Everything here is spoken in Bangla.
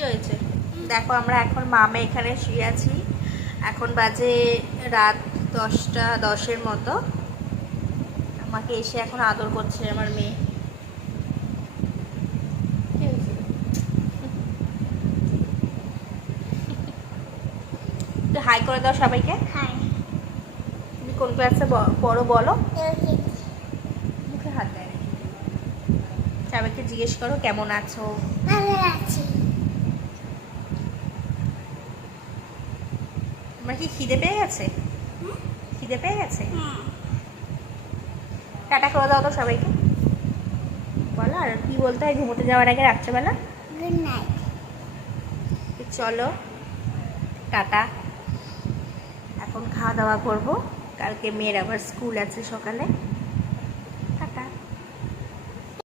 কি হয়েছে? দেখো আমরা এখন মামে এখানে শুয়ে আছি। এখন বাজে রাত 10টা 10-এর মতো। আমাকে এসে এখন আদর করছে আমার মেয়ে। কি হয়েছে? একটু হাই করে দাও সবাইকে। হাই। তুমি কোন ক্লাসে পড়ো বলো? মুখে হাত দেয় নাকি? সবাইকে জিজ্ঞেস করো কেমন আছো। ভালো আছি। তোমার কি খিদে পেয়ে গেছে? খিদে পেয়ে গেছে? হ্যাঁ। টাটা করে দাও তো সবাইকে। বলো আর কি বলতে হয় ঘুমোতে যাওয়ার আগে রাত্রেবেলা? Good night. চলো টাটা। এখন খাওয়া দাওয়া করবো, কালকে মেয়ের আবার স্কুল আছে সকালে।